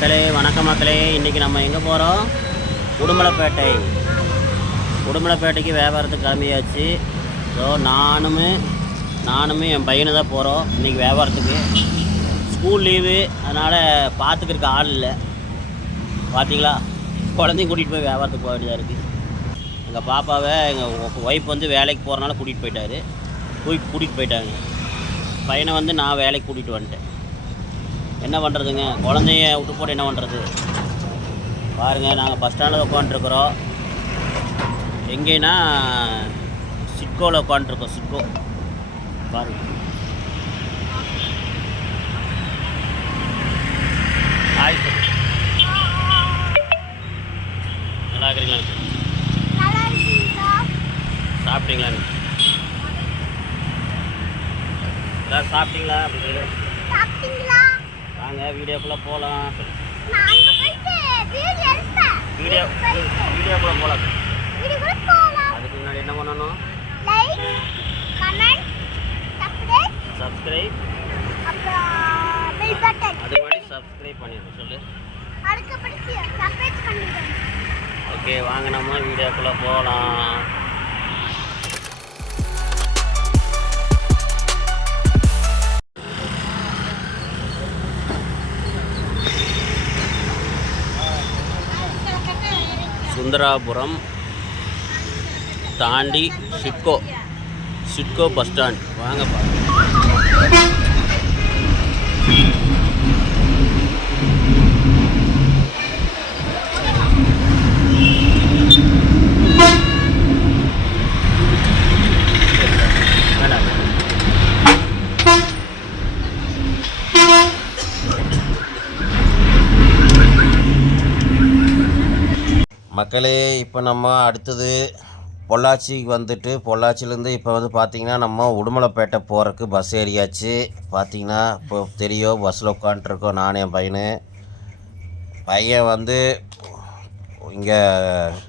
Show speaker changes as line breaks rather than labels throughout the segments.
மக்களே வணக்கம் மக்களே. இன்றைக்கி நம்ம எங்கே போகிறோம் உடுமலைப்பேட்டை. உடுமலைப்பேட்டைக்கு வியாபாரத்துக்கு கிளம்பியாச்சு. ஸோ நானும் நானும் என் பையனை தான் போகிறோம் இன்றைக்கி வியாபாரத்துக்கு. ஸ்கூல் லீவு அதனால் பார்த்துக்கிறதுக்கு ஆள் இல்லை. பார்த்தீங்களா குழந்தையும் கூட்டிகிட்டு போய் வியாபாரத்துக்கு போக வேண்டியதாக இருக்குது எங்கள் பாப்பாவை எங்கள் ஒய்ஃப் வந்து வேலைக்கு போகிறனால கூட்டிகிட்டு போயிட்டாரு. போய் கூட்டிகிட்டு போயிட்டாங்க. பையனை வந்து நான் வேலைக்கு கூட்டிகிட்டு வந்துட்டேன். என்ன பண்ணுறதுங்க குழந்தைய விட்டு போட்டு என்ன பண்ணுறது பாருங்கள் நாங்கள் பஸ் ஸ்டாண்டில் உட்காந்துருக்குறோம் எங்கேனா சிட்கோவில் உட்காந்துருக்கோம் சிட்கோ. பாருங்க. ஹாய் சார் நல்லா இருக்கிறீங்களா? சாப்பிட்டீங்களா? சொல்லு.
சாப்பிட்டீங்களா?
வாங்க வீடியோக்குள்ளே போகலாம்
வீடியோ
வீடியோக்குள்ளே போகலாம். அதுக்கு முன்னாடி என்ன பண்ணணும்? சப்ஸ்கிரைப். அது மாதிரி சப்ஸ்கிரைப் பண்ணிடு சொல்லு. ஓகே வாங்க நம்ம வீடியோக்குள்ளே போகலாம் சுந்தராபுரம் தாண்டி சிட்கோ சிட்கோ பஸ் ஸ்டாண்ட். வாங்கப்பா. மக்களே இப்போ நம்ம அடுத்தது பொள்ளாச்சிக்கு வந்துட்டு பொள்ளாச்சிலேருந்து இப்போ வந்து பார்த்திங்கன்னா நம்ம உடுமலைப்பேட்டை போகிறதுக்கு பஸ் ஏறியாச்சு. பார்த்தீங்கன்னா இப்போ தெரியும் பஸ்ஸில் உட்காண்ட்ருக்கோம் நானும் என் பையனு. பையன் வந்து இங்கே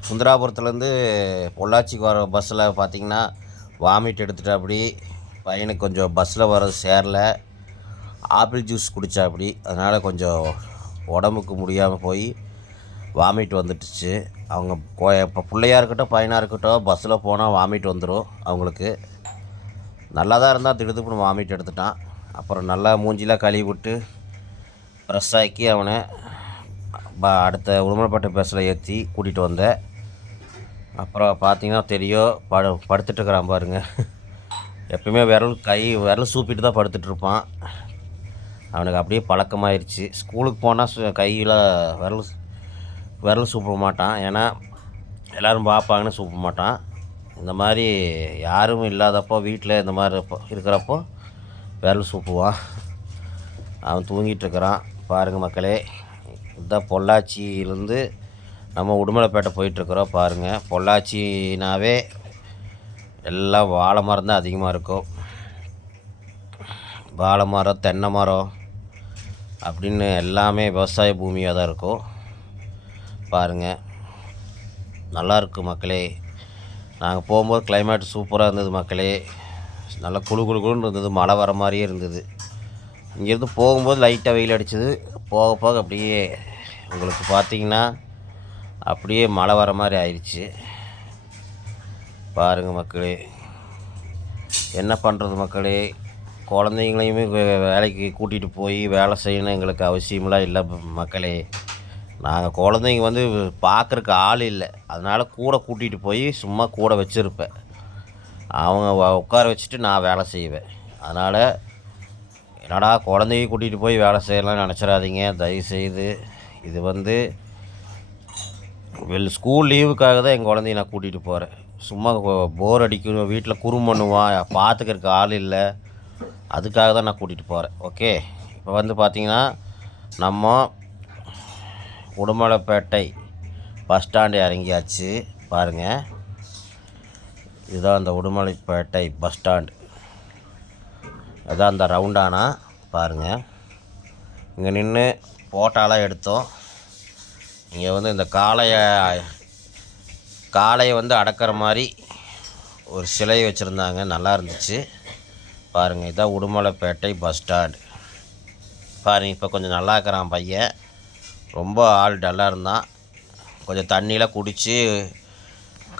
சுந்தராபுரத்துலேருந்து பொள்ளாச்சிக்கு வர பஸ்ஸில் பார்த்தீங்கன்னா வாமிட் எடுத்துட்டா அப்படி பையனுக்கு கொஞ்சம் பஸ்ஸில் வர சேரல. ஆப்பிள் ஜூஸ் குடித்தா அப்படி அதனால் கொஞ்சம் உடம்புக்கு முடியாமல் போய் வாமிட் வந்துடுச்சு. அவங்க கோ இப்போ பிள்ளையாக இருக்கட்டும் பையனாக இருக்கட்டும் பஸ்ஸில் போனால் வாமிட் வந்துடும் அவங்களுக்கு. நல்லா தான் இருந்தால் திடுதுப்புன்னு வாமிட் எடுத்துட்டான். அப்புறம் நல்லா மூஞ்சிலாம் கழுவி விட்டு ஃப்ரெஷ் ஆக்கி அவனை ப- அடுத்த உடுமலைப்பட்டு பஸ்ஸில் ஏற்றி கூட்டிகிட்டு வந்தேன். அப்புறம் பார்த்தீங்கன்னா தெரியும் படு படுத்துட்ருக்குறான் பாருங்க. எப்பயுமே விரல் கை விரல் சூப்பிட்டு தான் படுத்துட்ருப்பான் அவனுக்கு அப்படியே பழக்கமாயிருச்சு. ஸ்கூலுக்கு போனால் கையில் விரல் விரல் சூப்பிட மாட்டான். ஏன்னா எல்லோரும் பார்ப்பாங்கன்னு சூப்பிட மாட்டான். இந்த மாதிரி யாரும் இல்லாதப்போ வீட்டில் இந்த மாதிரி இருக்கிறப்போ விரல் சூப்புவான். அவன் தூங்கிட்டுருக்கிறான் பாருங்கள் மக்களே இதுதான் பொள்ளாச்சியிலேருந்து நம்ம உடுமலைப்பேட்டை போயிட்டுருக்குறோம் பாருங்கள் பொள்ளாச்சினாவே எல்லாம் வாழை மரம் தான் அதிகமாக இருக்கும். வாழை மரம் தென்னை மரம் அப்படின்னு எல்லாமே விவசாய பூமியாக தான் இருக்கும். பாருங்கள் நல்லாயிருக்கு மக்களே. நாங்கள் போகும்போது கிளைமேட் சூப்பராக இருந்தது மக்களே. நல்லா குளு குளு குளுன்னு இருந்தது. மழை வர மாதிரியே இருந்தது. இங்கேருந்து போகும்போது லைட்டாக வெயில் அடிச்சது. போக போக அப்படியே உங்களுக்கு பார்த்தீங்கன்னா அப்படியே மழை வர மாதிரி ஆயிடுச்சு பாருங்கள் மக்களே. என்ன பண்ணுறது மக்களே? குழந்தைங்களையுமே வேலைக்கு கூட்டிகிட்டு போய் வேலை செய்யணும் எங்களுக்கு அவசியமெல்லாம் இல்லை மக்களே. நாங்கள் குழந்தைங்க வந்து பார்க்குறக்கு ஆள் இல்லை. அதனால் கூட கூட்டிகிட்டு போய் சும்மா கூட வச்சுருப்பேன். அவங்க உட்கார வச்சுட்டு நான் வேலை செய்வேன். அதனால் என்னடா குழந்தைய கூட்டிகிட்டு போய் வேலை செய்யலாம்னு நினச்சிடாதீங்க. தயவுசெய்து இது வந்து வெல் ஸ்கூல் லீவுக்காக தான் என் குழந்தைய நான் கூட்டிகிட்டு போகிறேன் சும்மா போர் அடிக்கணும் வீட்டில் குறும் பண்ணுவான் பார்த்துக்கிறதுக்கு ஆள் இல்லை. அதுக்காக தான் நான் கூட்டிகிட்டு போகிறேன் ஓகே இப்போ வந்து பார்த்திங்கன்னா நம்ம உடுமலைப்பேட்டை பஸ் ஸ்டாண்டு இறங்கியாச்சு. பாருங்கள் இதுதான் அந்த உடுமலைப்பேட்டை பஸ் ஸ்டாண்டு. அதான் அந்த ரவுண்டானா பாருங்கள் இங்கே நின்று ஃபோட்டோலாம் எடுத்தோம். இங்கே வந்து இந்த காளையை காளையை வந்து அடக்கிற மாதிரி ஒரு சிலை வச்சுருந்தாங்க. நல்லா இருந்துச்சு. பாருங்கள் இதான் உடுமலைப்பேட்டை பஸ் ஸ்டாண்டு. பாருங்கள் இப்போ கொஞ்சம் நல்லா இருக்கிறான் பையன். ரொம்ப ஆள் டல்லாக இருந்தான். கொஞ்சம் தண்ணியெலாம் குடித்து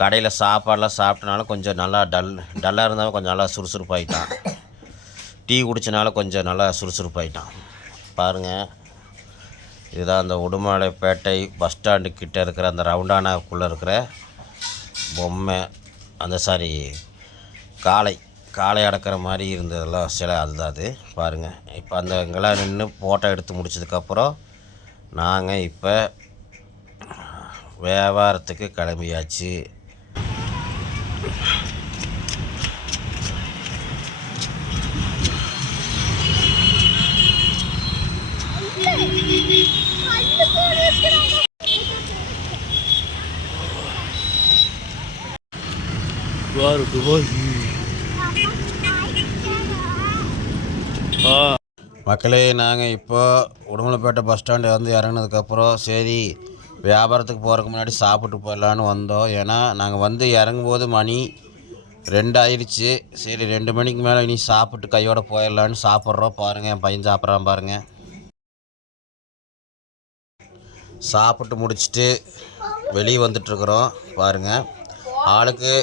கடையில் சாப்பாடெலாம் சாப்பிட்டனால கொஞ்சம் நல்லா டல் டல்லாக இருந்தாலும் கொஞ்சம் நல்லா சுறுசுறுப்பாயிட்டான். டீ குடிச்சனால கொஞ்சம் நல்லா சுறுசுறுப்பாயிட்டான். பாருங்கள் இதுதான் அந்த உடுமலைப்பேட்டை பஸ் ஸ்டாண்டு கிட்டே இருக்கிற அந்த ரவுண்டானாக்குள்ளே இருக்கிற பொம்மை. அந்த சாரி காளை காளை அடக்கிற மாதிரி இருந்ததெல்லாம் சில அதுதான் அது. பாருங்கள் இப்போ அந்த இங்கெல்லாம் நின்று ஃபோட்டோ எடுத்து முடிச்சதுக்கப்புறம் நாங்கள் இப்போ வியாபாரத்துக்கு கிளம்பியாச்சு.
கல்லு போல இருக்கிறாங்க
மக்களே நாங்கள் இப்போது உடுமலைப்பேட்டை பஸ் ஸ்டாண்டு வந்து இறங்குனதுக்கப்புறம் சரி வியாபாரத்துக்கு போகிறதுக்கு முன்னாடி சாப்பிட்டு போயிடலான்னு வந்தோம். ஏன்னா நாங்கள் வந்து இறங்கும்போது மணி ரெண்டு ஆயிடுச்சு. சரி ரெண்டு மணிக்கு மேலே இனி சாப்பிட்டு கையோடு போயிடலான்னு சாப்பிட்றோம். பாருங்கள் என் பையன் சாப்பிட்றான் பாருங்கள் சாப்பிட்டு முடிச்சுட்டு வெளியே வந்துட்டுருக்குறோம். பாருங்கள் ஆளுக்கு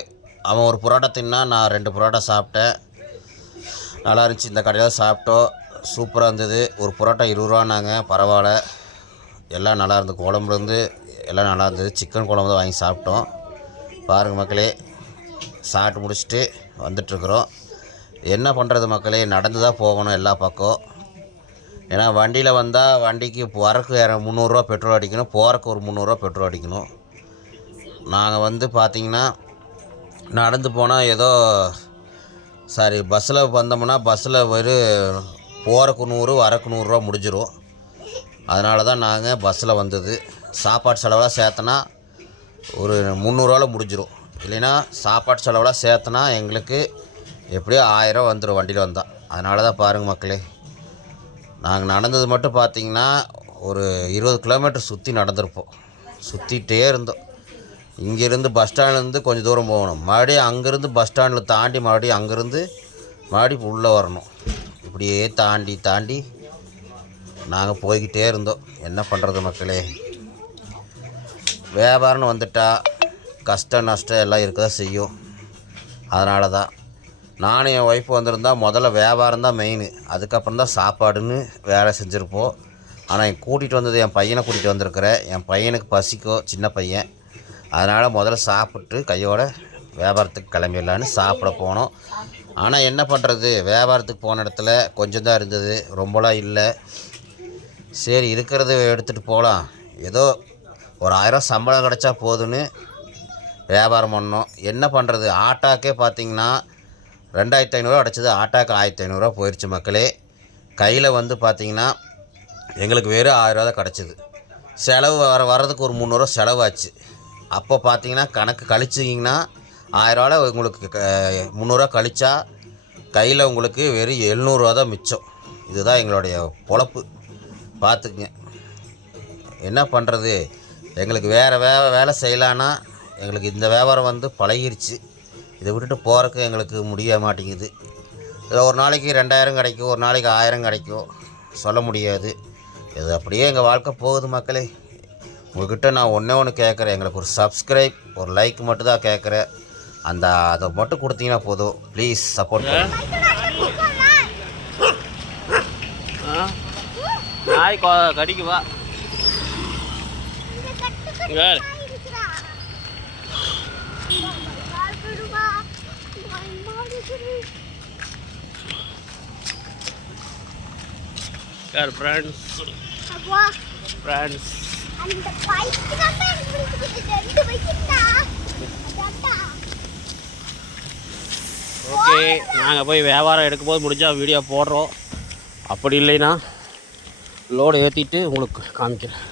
அவன் ஒரு புரோட்டா தின்னா நான் ரெண்டு புரோட்டா சாப்பிட்டேன். நல்லா இருந்துச்சு. இந்த கடையில் சாப்பிட்டோம். சூப்பராக இருந்தது. ஒரு புரோட்டா இருபது ரூபான்னாங்க. பரவாயில்ல. எல்லாம் நல்லா இருந்தது. குழம்புலேருந்து எல்லாம் நல்லா இருந்தது. சிக்கன் குழம்பு தான் வாங்கி சாப்பிட்டோம். பாருங்கள் மக்களே சாப்பிட்டு முடிச்சுட்டு வந்துட்டுருக்குறோம். என்ன பண்ணுறது மக்களே நடந்து தான் போகணும் எல்லா பக்கம். ஏன்னா வண்டியில் வந்தால் வண்டிக்கு வரக்கு முந்நூறுரூவா பெட்ரோல் அடிக்கணும். போகிறக்கு ஒரு முந்நூறுரூவா பெட்ரோல் அடிக்கணும். நாங்கள் வந்து பார்த்திங்கன்னா நடந்து போனால் ஏதோ சாரி பஸ்ஸில் வந்தோம்னா பஸ்ஸில் வெறும் போகிறக்கு நூறு வரக்கு நூறுரூவா முடிஞ்சிடும் அதனால தான் நாங்கள் பஸ்ஸில் வந்தது. சாப்பாடு செலவெல்லாம் சேர்த்தனா ஒரு முந்நூறுவாவில் முடிஞ்சிடும் இல்லைன்னா சாப்பாடு செலவெல்லாம் சேர்த்தனா எங்களுக்கு எப்படியோ ஆயிரம் வந்துடும் வண்டியில் வந்தால் அதனால தான் பாருங்கள் மக்களே நாங்கள் நடந்தது மட்டும் பார்த்திங்கன்னா ஒரு இருபது கிலோமீட்டர் சுற்றி நடந்திருப்போம். சுற்றிட்டே இருந்தோம். இங்கேருந்து பஸ் ஸ்டாண்ட்லேருந்து கொஞ்சம் தூரம் போகணும். மறுபடியும் அங்கேருந்து பஸ் ஸ்டாண்டில் தாண்டி மறுபடியும் அங்கேருந்து மறுபடியும் உள்ளே வரணும். இப்படியே தாண்டி தாண்டி நாங்கள் போய்கிட்டே இருந்தோம். என்ன பண்ணுறது மக்களே? வியாபாரம்னு வந்துட்டால் கஷ்டம் நஷ்டம் எல்லாம் இருக்க தான் செய்யும். அதனால தான் நானும் என் ஒய்ஃப் வந்திருந்தா முதல்ல வியாபாரம் தான் மெயின் அதுக்கப்புறம் தான் சாப்பாடுன்னு வேலை செஞ்சுருப்போம். ஆனால் என் கூட்டிகிட்டு வந்தது என் பையனை கூட்டிகிட்டு வந்திருக்கிறேன் என் பையனுக்கு பசிக்கும் சின்ன பையன். அதனால் முதல்ல சாப்பிட்டு கையோட வியாபாரத்துக்கு கிளம்பிடலான்னு சாப்பிட போனோம். ஆனால் என்ன பண்ணுறது வியாபாரத்துக்கு போன இடத்துல கொஞ்சம் தான் இருந்தது. ரொம்பலாம் இல்லை. சரி இருக்கிறத எடுத்துகிட்டு போகலாம். ஏதோ ஒரு ஆயிரம் சம்பளம் கிடச்சா போதுன்னு வியாபாரம் பண்ணோம். என்ன பண்ணுறது ஆட்டாக்கே பார்த்தீங்கன்னா ரெண்டாயிரத்தி ஐநூறுரூவா அடைச்சது. ஆட்டாக்கு ஆயிரத்தி ஐநூறுரூவா போயிடுச்சு மக்களே. கையில் வந்து பார்த்திங்கன்னா எங்களுக்கு வெறும் ஆயிரரூவா தான் கிடச்சிது. செலவு வர வர்றதுக்கு ஒரு முந்நூறுரூவா செலவாச்சு. அப்போ பார்த்தீங்கன்னா கணக்கு கழிச்சிங்கன்னா ஆயிரரூவாவில் உங்களுக்கு க முந்நூறுரூவா கழிச்சா கையில் உங்களுக்கு வெறும் எழுநூறுவா தான் மிச்சம். இதுதான் எங்களுடைய பொழப்பு. பார்த்துக்குங்க என்ன பண்ணுறது எங்களுக்கு வேறு வே வேலை செய்யலான்னா எங்களுக்கு இந்த வியாபாரம் வந்து பழகிருச்சு. இதை விட்டுட்டு போகிறக்கு எங்களுக்கு முடிய மாட்டேங்குது. இதில் ஒரு நாளைக்கு ரெண்டாயிரம் கிடைக்கும் ஒரு நாளைக்கு ஆயிரம் கிடைக்கும். சொல்ல முடியாது. இது அப்படியே எங்கள் வாழ்க்கை போகுது மக்களே. உங்கள்கிட்ட நான் ஒன்றே ஒன்று கேட்குறேன் எங்களுக்கு ஒரு சப்ஸ்கிரைப் ஒரு லைக் மட்டும்தான் கேட்குறேன் அந்த அதை மட்டும் கொடுத்தீங்கன்னா போதும் ப்ளீஸ் சப்போர்ட் பண்ணுங்க
நாய் கொ- கடிக்கு வா. யார் ஃப்ரெண்ட்ஸ் ஃப்ரெண்ட்ஸ்
அந்த பைக்கு தான் எனக்கு பிடிச்சிருக்கு. ரெண்டு பைக்குடா. அதான்டா.
ஓகே நாங்கள் போய் வியாபாரம் எடுக்கும்போது முடிஞ்சால் வீடியோ போடுறோம். அப்படி இல்லைன்னா லோடு ஏற்றிட்டு உங்களுக்கு காமிக்கிறேன்.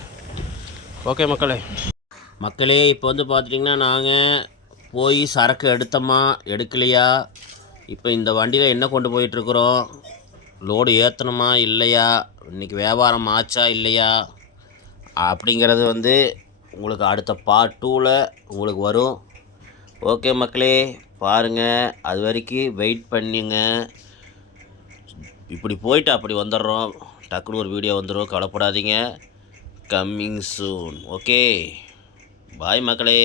ஓகே மக்களே. மக்களே இப்போ வந்து பார்த்துட்டிங்கன்னா நாங்கள் போய் சரக்கு எடுத்தோமா எடுக்கலையா? இப்போ இந்த வண்டியில் என்ன கொண்டு போயிட்டுருக்குறோம் லோடு ஏற்றணுமா இல்லையா? இன்றைக்கி வியாபாரம் ஆச்சா இல்லையா? அப்படிங்கிறது வந்து உங்களுக்கு அடுத்த பார்ட் டூவில் உங்களுக்கு வரும். ஓகே மக்களே. பாருங்கள் அது வரைக்கும் வெயிட் பண்ணுங்க. இப்படி போயிட்டு அப்படி வந்துடுறோம். டக்குன்னு ஒரு வீடியோ வந்துடும் கவலைப்படாதீங்க.
கம்மிங் சூன் ஓகே பாய் மக்களே.